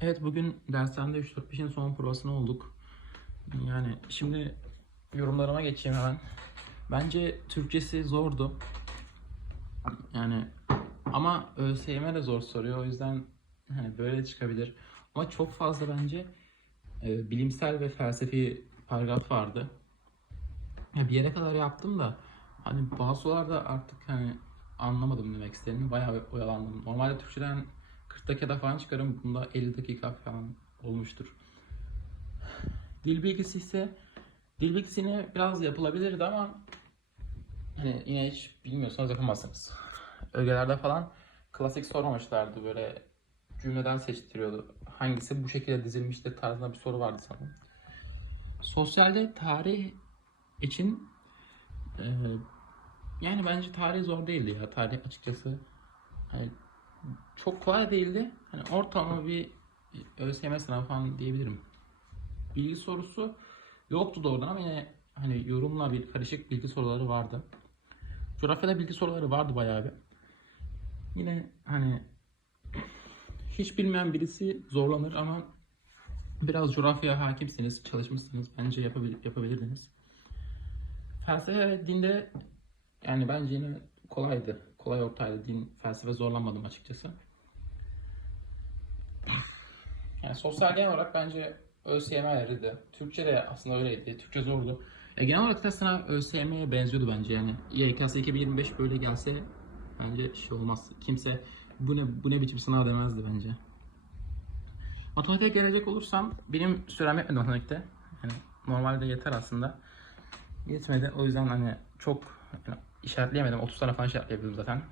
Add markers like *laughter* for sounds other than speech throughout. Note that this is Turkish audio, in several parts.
Evet bugün dershanede 3-4-5'in son provasını olduk. Yani şimdi yorumlarıma geçeyim hemen. Bence Türkçesi zordu. Yani ama ÖSYM de zor soruyor. O yüzden hani böyle çıkabilir. Ama çok fazla bence e, bilimsel ve felsefi paragraf vardı. Ya bir yere kadar yaptım da hani bazı sorularda artık hani anlamadım demek istediğini. Bayağı oyalandım. Normalde Türkçeden 40 dakikada falan çıkarım. Bunda 50 dakika falan olmuştur. Dil bilgisi ise dil bilgisini biraz yapılabilirdi ama hani yine hiç bilmiyorsanız yapamazsınız. Ögelerde falan klasik sormamışlardı böyle cümleden seçtiriyordu. Hangisi bu şekilde dizilmiştir tarzında bir soru vardı sanırım. Sosyalde tarih için e, yani bence tarih zor değildi ya. Tarih açıkçası hani çok kolay değildi. Hani ortalama bir ÖSYM sınavı falan diyebilirim. Bilgi sorusu yoktu doğrudan ama yine hani yorumla bir karışık bilgi soruları vardı. Coğrafyada bilgi soruları vardı bayağı bir. Yine hani hiç bilmeyen birisi zorlanır ama biraz coğrafyaya hakimsiniz, çalışmışsınız bence yapabil yapabilirdiniz. Felsefe dinde yani bence yine kolaydı. Kolay ortaydı. Din, felsefe zorlanmadım açıkçası. Yani sosyal genel olarak bence ÖSYM ayarıydı. Türkçe de aslında öyleydi. Türkçe zordu. Ya genel olarak da sınav ÖSYM'ye benziyordu bence yani. YKS 2025 böyle gelse bence şey olmaz. Kimse bu ne bu ne biçim sınav demezdi bence. Matematiğe gelecek olursam benim sürem yetmedi matematikte. Yani normalde yeter aslında. Yetmedi. O yüzden hani çok yani işaretleyemedim. 30 tane falan işaretleyebildim zaten.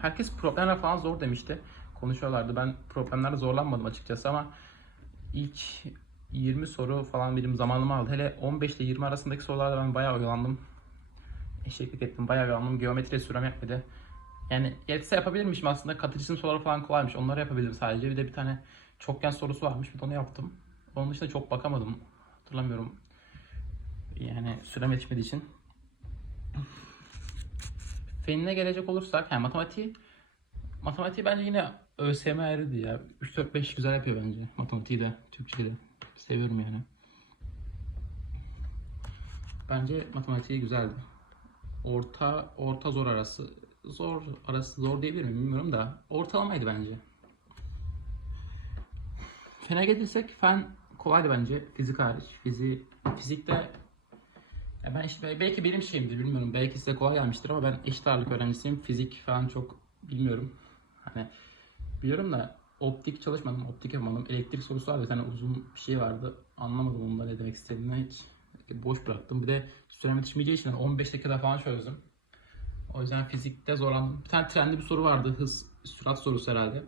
Herkes problemler falan zor demişti. Konuşuyorlardı. Ben problemlerde zorlanmadım açıkçası ama ilk 20 soru falan benim zamanımı aldı. Hele 15 ile 20 arasındaki sorularda ben bayağı oyalandım. Eşeklik ettim. Bayağı oyalandım. Geometriye sürem yetmedi. Yani yetse yapabilirmişim aslında. Katı cisim soruları falan kolaymış. Onları yapabildim sadece. Bir de bir tane çokgen sorusu varmış. Bir de onu yaptım. Onun dışında çok bakamadım. Hatırlamıyorum. Yani sürem yetişmediği için. Fenine gelecek olursak, yani matematiği matematiği bence yine ÖSYM ayrıydı ya. 3 4 5 güzel yapıyor bence. Matematiği de, Türkçeyi de. Seviyorum yani. Bence matematiği güzeldi. Orta orta zor arası. Zor arası zor diyebilir miyim bilmiyorum da ortalamaydı bence. Fene gelirsek fen kolaydı bence. Fizik hariç. Fizi, fizikte ya ben işte belki benim şeyimdir bilmiyorum. Belki size kolay gelmiştir ama ben eşit ağırlık öğrencisiyim. Fizik falan çok bilmiyorum. Hani biliyorum da optik çalışmadım, optik yapmadım. Elektrik sorusu vardı. Bir tane uzun bir şey vardı. Anlamadım onda ne demek istediğini hiç boş bıraktım. Bir de sürem yetişmeyeceği için 15 dakikada falan çözdüm. O yüzden fizikte zorlandım. Bir tane trendli bir soru vardı. Hız, sürat sorusu herhalde.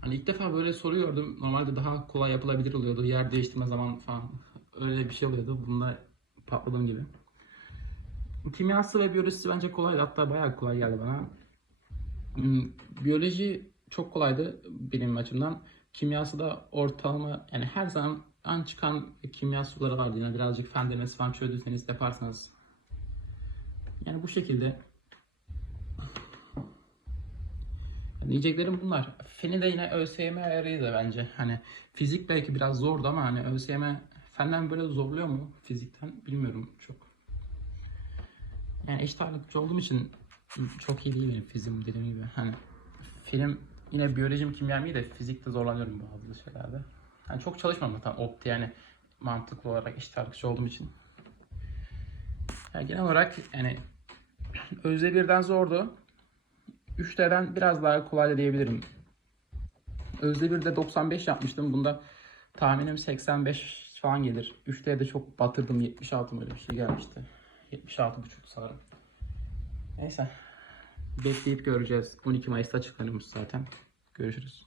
Hani ilk defa böyle soru gördüm. Normalde daha kolay yapılabilir oluyordu. Yer değiştirme zaman falan. Öyle bir şey oluyordu. Bunda patladığım gibi. Kimyası ve biyolojisi bence kolaydı. Hatta bayağı kolay geldi bana. Hmm, Biyoloji çok kolaydı benim açımdan. Kimyası da ortalama yani her zaman an çıkan kimya soruları vardı. Yine birazcık fen denemesi falan çözdüyseniz yaparsanız. Yani bu şekilde. Yani diyeceklerim bunlar. Feni de yine ÖSYM ayarıydı bence. Hani fizik belki biraz zordu ama hani ÖSYM fenden böyle zorluyor mu fizikten bilmiyorum çok. Yani eşit ağırlıkçı olduğum için çok iyi değil benim fiziğim dediğim gibi. Hani film yine biyolojim kimyam iyi de fizikte zorlanıyorum bazı şeylerde. Yani çok çalışmadım tam opti yani mantıklı olarak eşit ağırlıkçı olduğum için. Yani genel olarak yani *clears throat* Özde birden zordu. 3D'den biraz daha kolay diyebilirim. Özde 1'de 95 yapmıştım. Bunda tahminim 85 falan gelir. 3D'de çok batırdım. 76 böyle bir şey gelmişti. 76 buçuktu sanırım. Neyse. Bekleyip göreceğiz. 12 Mayıs'ta açıklanıyormuş zaten. Görüşürüz.